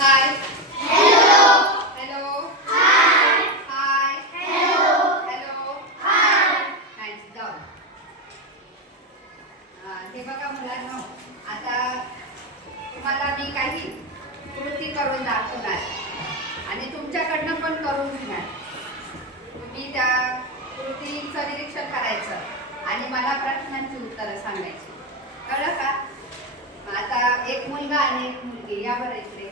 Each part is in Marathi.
हाय. हॅलो. हॅलो. हाय. हाय. हॅलो. हॅलो. हाय. नाईस जाऊ. हे बघा मुलांनो, आता तुम्हाला मी काही कृती करून दाखवणार आणि तुमच्याकडनं पण करून घेणार. तुम्ही त्या कृतीचं निरीक्षण करायचं आणि मला प्रश्नांची उत्तरं सांगायची. कळलं का? आता एक मुलगा आणि एक मुलगी, या बरं इकडे.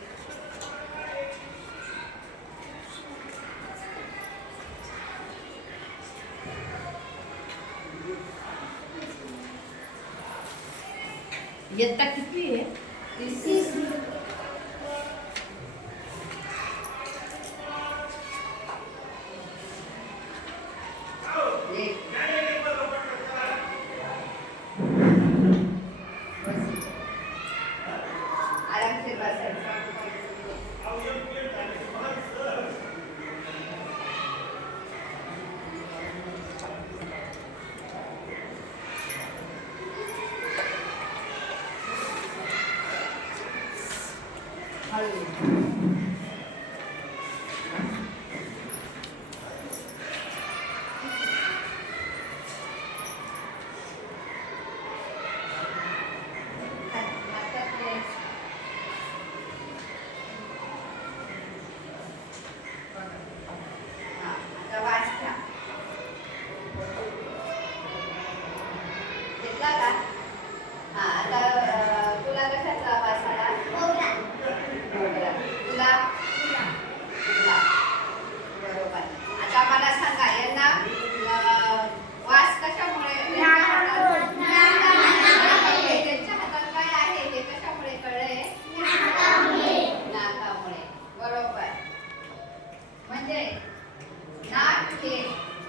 इयत्ता कितवी आहे? तिसरी. आरामशीर बसायचं.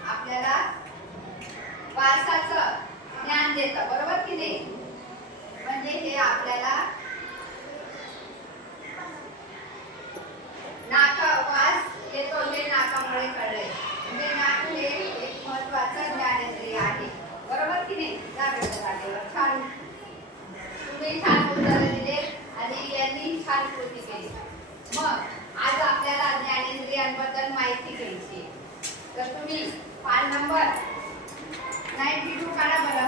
आपल्याला वासाचं ज्ञान देतं, बरोबर की नाही? म्हणजे हे आपल्याला वास येतो हे नाकामुळे कळलंय. म्हणजे नाक हे एक महत्त्वाचं ज्ञानेंद्रिय आहे, बरोबर की नाही? छान, तुम्ही छान उत्तर दिले आणि यांनी छान कृती केली. मग आज आपल्याला ज्ञानेंद्रियांबद्दल माहिती घ्यायची. तर तुम्ही पान नंबर 92 काढा बरं.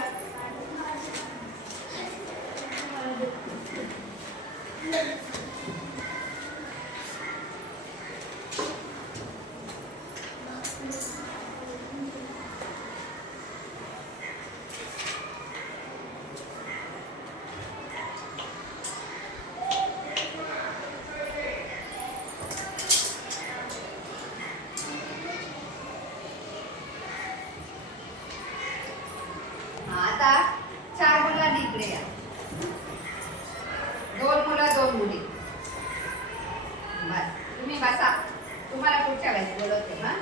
आता 4 मुलं इकडे या. 2 मुलं 2 मुली. बस तुम्ही बसा. तुम्हाला पुढच्या वेळेस बोलवते. हा,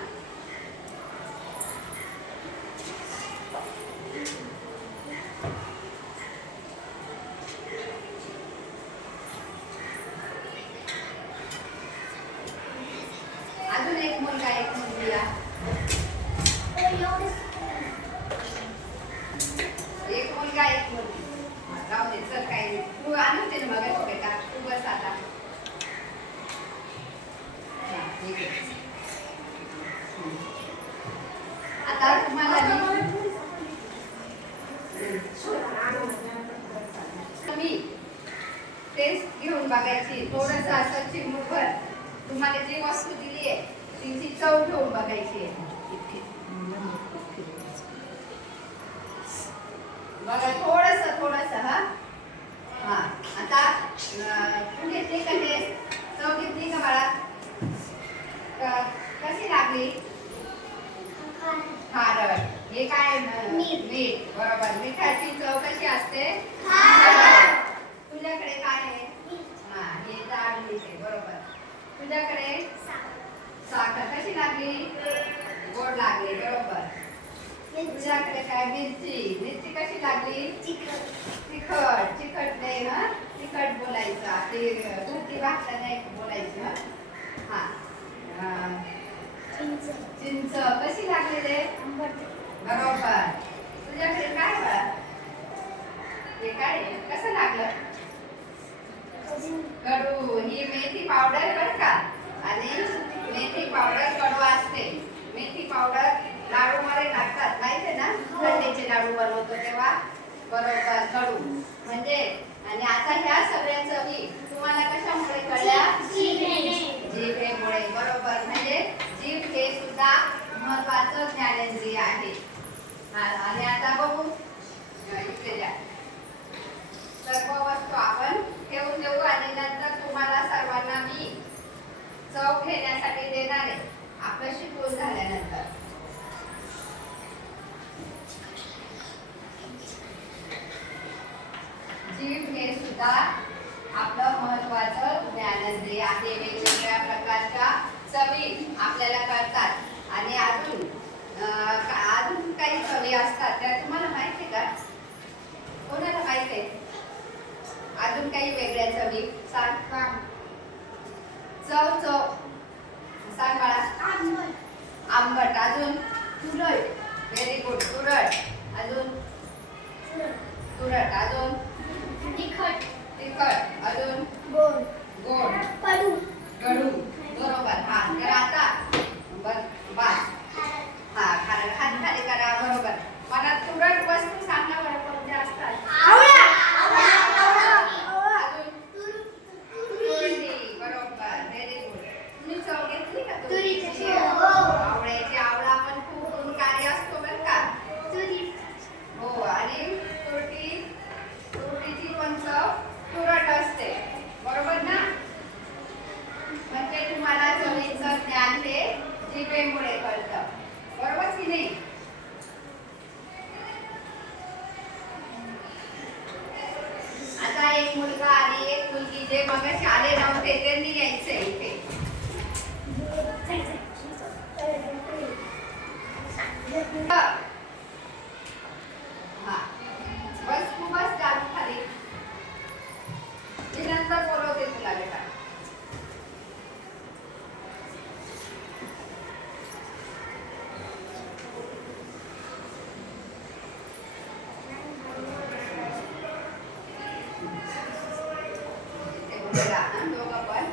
अजून एक मुलगा एक मुलगी या. एक मुलगा एक मुलगी. राहू दे, चल काही तू आणून दे मग बेटा. तू बस आता. आता तुम्हाला मी टेस्ट घेऊन बघायची. थोडंसं असं चिमूटभर तुम्हाला जी वस्तू दिली आहे तिची चव घेऊन बघायची आहे. बघा थोडंसं. हा, आता तू घेतली का ते चव घेतली का बाळा? कशी लागली? खारट. हे काय? मीठ. बरोबर. मिठाची चव कशी असते? तुझ्याकडे काय आहे? हा, हे जाड मीठ आहे. बरोबर. तुझ्याकडे साखर कशी लागली? गोड लागली. बरोबर. तुझ्याकडे काय? मिरची कशी लागली? तिखट नाही. हा, तिखट बोलायचं. ते धरती भाषा नाही बोलायचं. हा, चिंच कशी लागली रे? बरोबर. तुझ्याकडे काय बघा? हे काय? कसं लागलं? कडू. ही मेथी पावडर बोलतो तेव्हा बरोबर कडू म्हणजे. आणि आता ह्या सगळ्या चवी तुम्हाला कशामुळे कळल्या? जिभेमुळे. बरोबर म्हणजे जीभ हे सुद्धा महत्वाचं ज्ञानेंद्रिय आहे. आणि आता बघू इथे द्या. सर्व वस्तू आपण ठेवून देऊ आणि नंतर तुम्हाला सर्वांना मी चव घेण्यासाठी देणार आहे आपलं शिकवून झाल्यानंतर. जीभ हे सुद्धा आपलं महत्वाचं ज्ञानेंद्रिय आहे. वेगवेगळ्या प्रकारच्या चवी आपल्याला कळतात आणि अजून काही चवी असतात त्या तुम्हाला माहिती आहे का? कोणाला माहिती आहे अजून काही वेगळ्या चवी? सांग. चव सांग बाळा. आंबट. अजून तुरट. Very good. तुरट. अजून तुरट. अजून तिखट. अजून गोड. कडू. बरोबर. हा तर आता बस हा खाली करा. बरोबर. मला तुरट वस्तू सांगा बरं कोणत्या असतात? अजून तुरटी. बरोबर. Very good. तुम्ही चव घेतली का तुरीची? आवळ्याची. आवळा पण खूप गुणकारी असतो बरं का? हो. आणि तुरटीची पण चव तुरट असते. बरोबर ना? म्हणजे तुम्हाला चवीचं ज्ञान हे जिभेमुळे कळतं. बरोबर की नाही? आता एक मुलगा आणि एक मुलगी जे मगाशी आले नव्हते त्यांनी यायचंय इथे. हा बस तू बस जाऊ खाली. मी नंतर बोलवते तुला बेटा. दोघं पण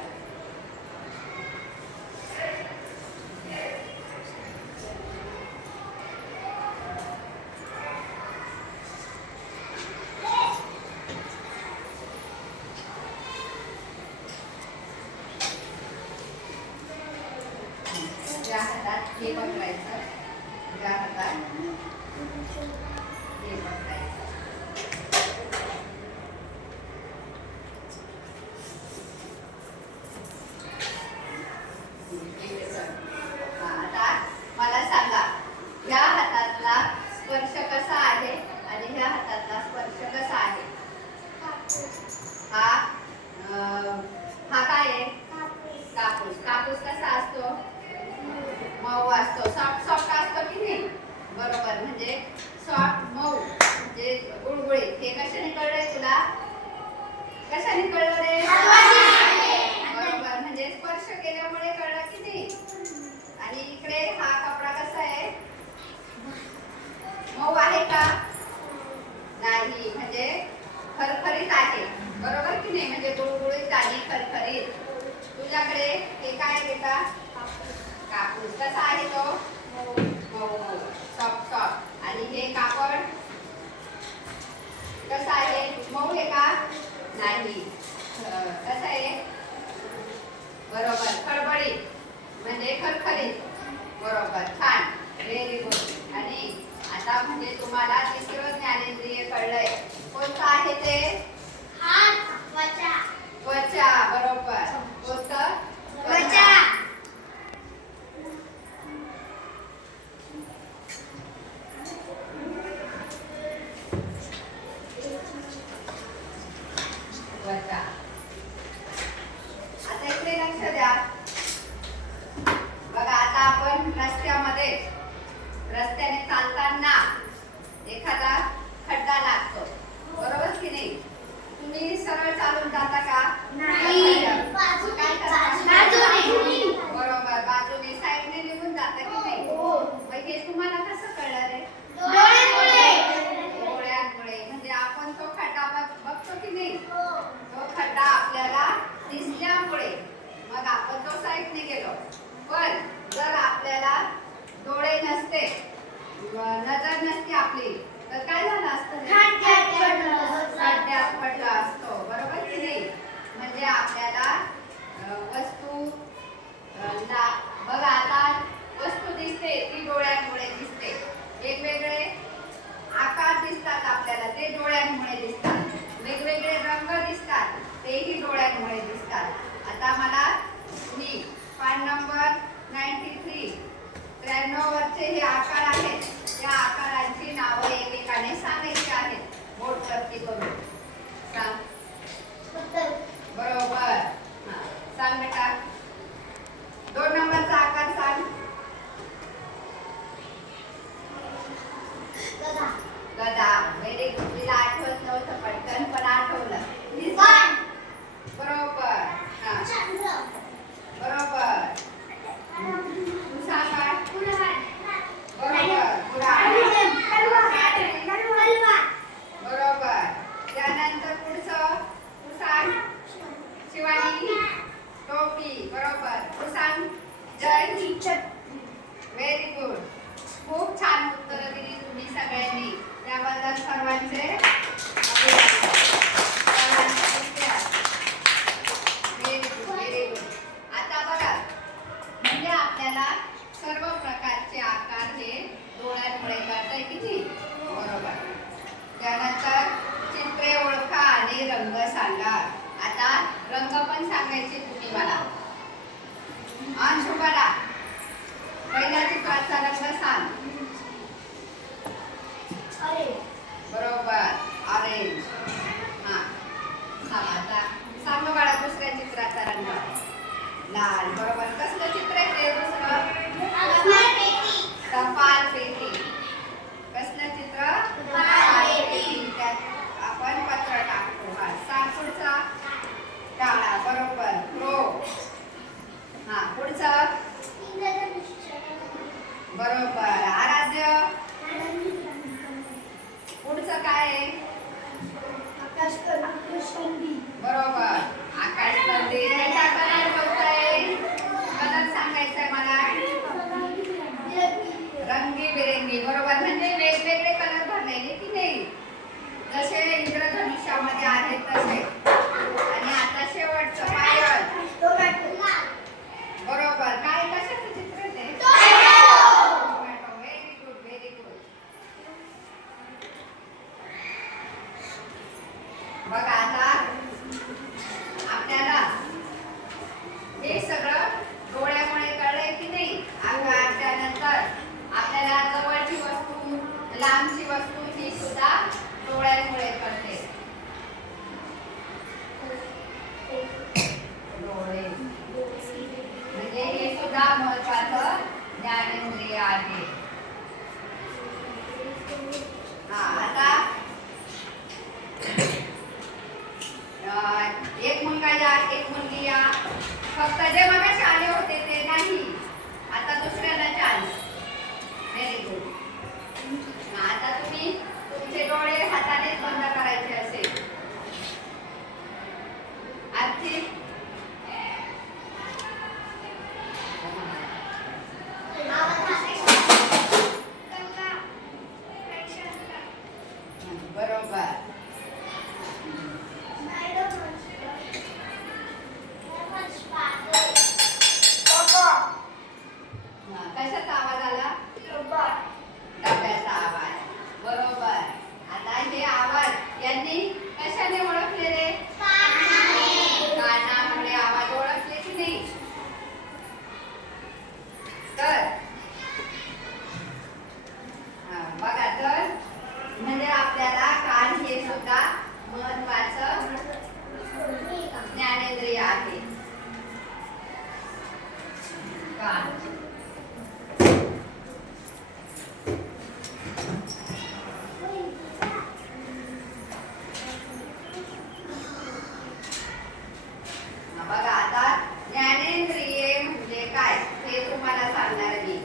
ज्या हातात हे पकडायचं, ज्या हातात हे पकडायचं. आता मला सांगा ह्या हातातला स्पर्श कसा आहे आणि ह्या हातातला स्पर्श कसा आहे? हा काय आहे? कापूस. कापूस कसा असतो? मऊ असतो. सॉफ्ट असतो की नाही? बरोबर. म्हणजे सॉफ्ट मऊ म्हणजे गुळगुळीत. हे कशाने कळलंय तुला? कशाने कळलं रे? बरोबर. म्हणजे स्पर्श केल्यामुळे कळलं की नाही? आणि इकडे हा कपडा कसा आहे? मऊ आहे का? नाही. म्हणजे खरखरीत आहे. बरोबर की नाही? म्हणजे गुळगुळीत आणि खरखरीत. तुझ्याकडे हे काय बेटा? कापूस. कसा आहे तो? मऊ. सॉफ्ट. आणि हे कापड कसं आहे? मऊ आहे का? नाही. कसं आहे? बरोबर. खडबडीत म्हणजे खरखरीत. बरोबर. छान. Very good. आणि आता म्हणजे तुम्हाला तिसरं ज्ञानेंद्रिय कळलंय. कोणतं आहे ते? त्वचा. बरोबर. कोणतं? त्वचा. आता इकडे लक्ष द्या. बघा आता आपण रस्त्याने चालताना एखादा खड्डा लागतो. बरोबर की नाही? तुम्ही सरळ चालून जाता का? नाही. काय करता? बरोबर. बाजूने साईडने निघून जाता की नाही? मग हे तुम्हाला कसं कळलं रे? डोळ्यांमुळे. म्हणजे आपण तो खड्डा बघतो की नाही? तो खड्डा आपल्याला दिसल्यामुळे मग आपण तो साईडने गेलो. पण जर आपल्याला डोळे नसते, नजर नसते आपली, तर तर काय झालं असतं? खड्ड्यात पडला असतो. बरोबर की नाही? म्हणजे आपल्याला वस्तू बघा आता वस्तू दिसते ती डोळ्यांमुळे दिसते. वेगवेगळे आकार दिसतात आपल्याला ते डोळ्यांमुळे दिसतात. वेगवेगळे रंग दिसतात तेही डोळ्यांमुळे दिसतात. आता मला मी पान नंबर 93 वरचे हे आकार आहेत. त्या आकारांची नावं एकेकाने सांगायची आहेत. बोटवरती करून सांग. बरोबर. सांग बेटा. 2 नंबरचा आकार सांग. गदा. Very good. तिला आठवत नव्हतं पटकन पण आठवलं. बरोबर. बरोबर. तू सांग काय? बरोबर. त्यानंतर पुढचं तू सांग. शिवानी. टोपी. बरोबर. तू सांग. जय. Very good. खूप छान उत्तरं दिली तुम्ही सगळ्यांनी. त्याबद्दल सर्वांचे व्हेरी गुड. आता बघा म्हणजे आपल्याला सर्व प्रकारचे आकार हे डोळ्यांमुळे कळतंय किती? बरोबर. त्यानंतर चित्रे ओळखा आणि रंग सांगा. आता रंग पण सांगायचे तुम्ही मला. अंशुबाला पहिल्या चित्राचा रंग सांग. बरोबर. ऑरेंज. हा आता सांग बाळा दुसऱ्या चित्राचा रंग. लाल. बरोबर. कसलं चित्र आहे ते दुसरं? टपाल पेटी. कसलं चित्र? टपाल पेटी. त्यात आपण पत्र टाकतो. सांग पुढचा. काळा. बरोबर. रो. हा पुढचं. बरोबर. आराध्य. पुढचं काय आहे? बरोबर. आकाशकंदील. त्याचा कलर कोणता आहे? कलर सांगायचा आहे मला. रंगीबेरंगी. बरोबर. म्हणजे वेगवेगळे कलर भरलेले की नाही? जसे इंद्रधनुष्यामध्ये आहेत तसे. आणि आता शेवटचं पायल. बरोबर. काय कशाचं चित्र आहे ते? Tomato. Very good. Very good. बघा आता आपल्याला हे सगळं डोळ्यामुळे कळलंय की नाही? आकार. त्यानंतर आपल्याला जवळची वस्तू लांबची वस्तू ही सुद्धा डोळ्यांमुळे कळते. डोळे म्हणजे हे सुद्धा महत्वाचं ज्ञानेंद्रिय आहे. आता एक मुलगा या एक मुलगी या. फक्त जे मगाशी आले होते ते नाही. आता दुसऱ्याला चान्स. Very good. आता तुम्ही तुमचे डोळे हातानेच बंद करायचे असेल. आरती. बरोबर. कशाचा आवाज आला? डब्याचा आवाज. बरोबर. आता हे आवाज यांनी कशाने ओळखले रे? कानामुळे आवाज ओळखले की नाही? तर बघा तर म्हणजे आपल्याला कान हे सुद्धा महत्वाचं ज्ञानेंद्रिय आहे. कान. बघा आता ज्ञानेंद्रिये म्हणजे काय हे तुम्हाला सांगणार मी.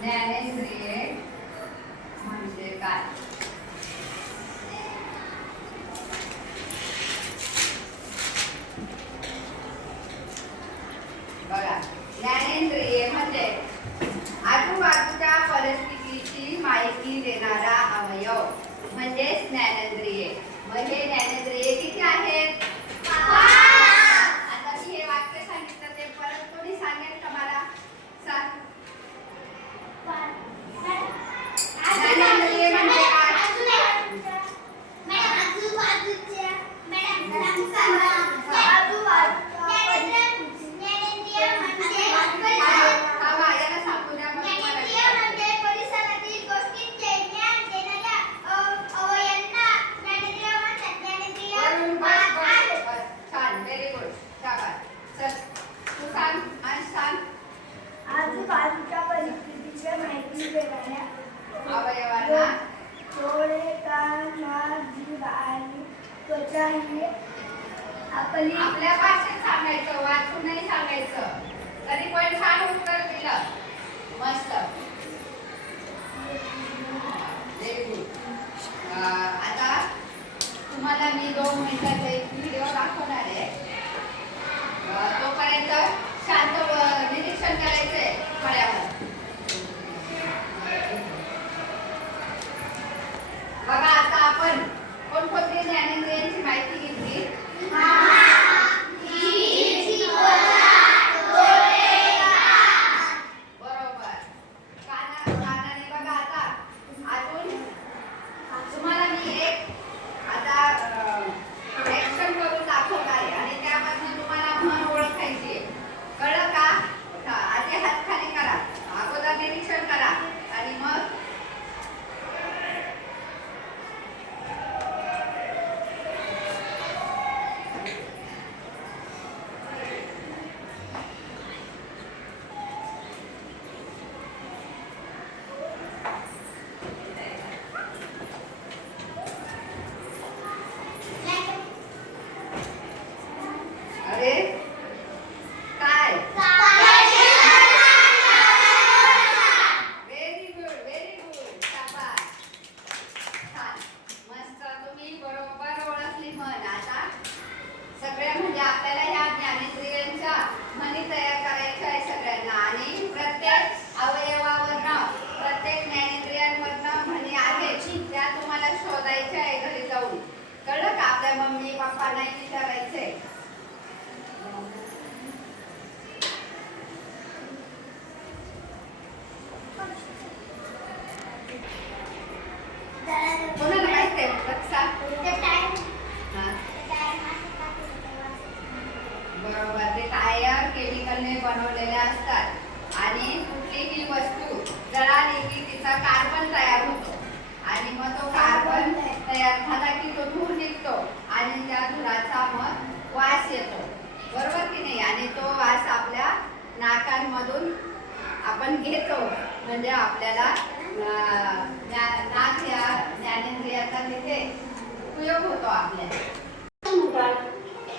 ज्ञानेंद्रिये म्हणजे काय? ची माहिती देणारा अवयव म्हणजेच ज्ञानेंद्रिये. मग हे ज्ञानेंद्रिये किती आहेत? 5. आता मी हे वाक्य सांगितलं ते परत कोणी सांगेल का मला? सांग. ज्ञानेंद्रिये म्हणजे काय? आजूबाजूच्या परिस्थितीची माहिती देणाऱ्या अवयवांना डोळे, कान, नाक, जीभ आणि त्वचा ही आपली आपल्या भाषेत सांगायचं, वाचूनही सांगायचं. तरी पण छान उत्तर दिलं. मस्त. Very good. आता तुम्हाला मी 2 मिनिटाचा एक व्हिडिओ दाखवणार आहे. तोपर्यंत शांत निरीक्षण करायचंय फळ्यावर. बघा आता आपण कोणकोणती ज्ञानेंद्रियांची माहिती घेतली? बरोबर. कानाने बघा आता अजून तुम्हाला मी एक आता ऍक्शन करून दाखवणार आहे आणि त्यामधून तुम्हाला मन ओळखायची आहे. कळलं का? आधी हात खाली करा, अगोदर निरीक्षण करा आणि मग अरे काय? Very good. शाबास. छान. मस्त. तुम्ही बरोबर ओळखली म्हण. आता सगळ्या म्हणजे आपल्याला ह्या ज्ञानेंद्रियांच्या म्हणी तयार करायच्या आहे सगळ्यांना आणि प्रत्येक अवयवावरनं प्रत्येक ज्ञानेंद्रियांवरनं म्हणी आहेत त्या तुम्हाला शोधायच्या आहे घरी जाऊन. कळलं का? आपल्या मम्मी पप्पांना विचारायचंय. कोणाला माहित आहे? लक्षा? हा. बरोबर. ते टायर केमिकलने बनवलेले असतात आणि कुठलीही वस्तू जळाली की तिचा कार्बन तयार होतो आणि मग तो कार्बन तयार झाला की तो धूर निघतो आणि त्या धुराचा मग वास येतो. बरोबर की नाही? आणि तो वास आपल्या नाकांमधून आपण घेतो म्हणजे आपल्याला नाक या ज्ञानेंद्रियाचा तिथे उपयोग होतो आपल्याला.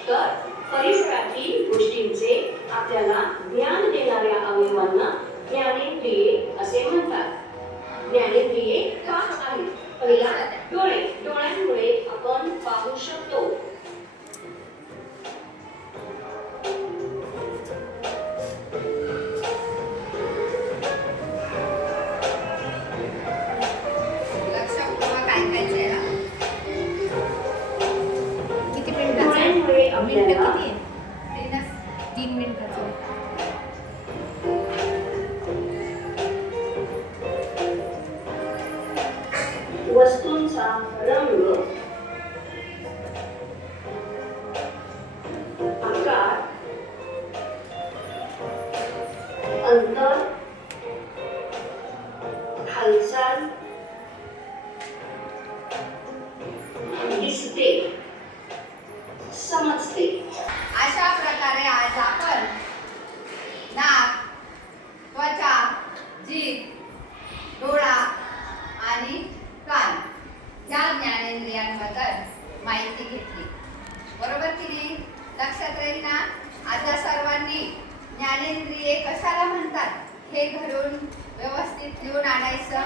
तर परिसरातील गोष्टींचे आपल्याला ज्ञान देणाऱ्या अवयवांना ज्ञानेंद्रिये असे म्हणतात. ज्ञानेंद्रिये 5 आहेत. पहिला डोळे. डोळ्यांमुळे आपण पाहू शकतो. लक्षपूर्वक ऐकायचं आहे. डोळ्यांमुळे आपल्याला 3 मिनिटाचं. वस्तूंचा रंग, आकार, अंतर, हालचाल दिसते, समजते. अशा प्रकारे आज आपण नाक, त्वचा, जीभ, डोळा आणि कान या ज्ञानेंद्रियांबद्दल माहिती घेतली. बरोबर की नाही? लक्षात राहील ना? आता सर्वांनी ज्ञानेंद्रिये कशाला म्हणतात हे घरून व्यवस्थित लिहून आणायचं.